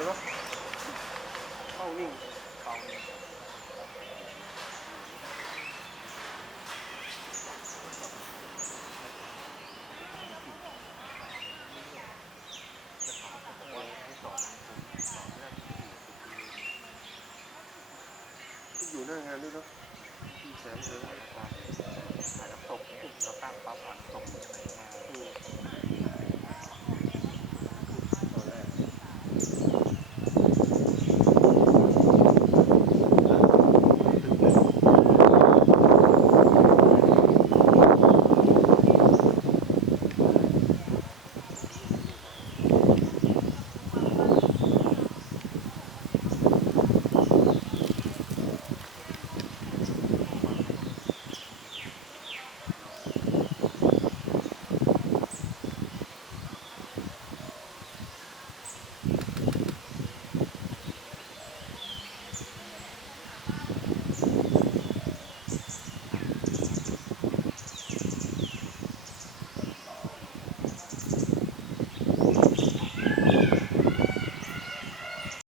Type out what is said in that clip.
เลยวเนาะเข้านิ่งเป่าอยู่หน้างานด้วยเนาะที่แสนเออถ่ายน้ำตก